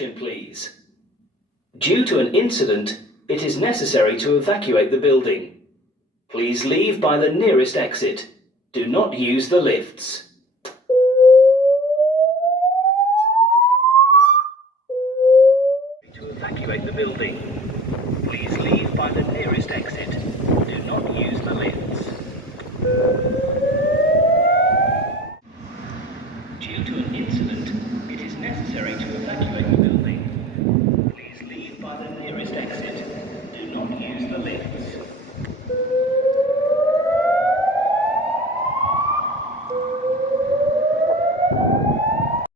attention, please. Due to an incident, it is necessary to evacuate the building. Please leave by the nearest exit. Do not use the lifts. To evacuate the building.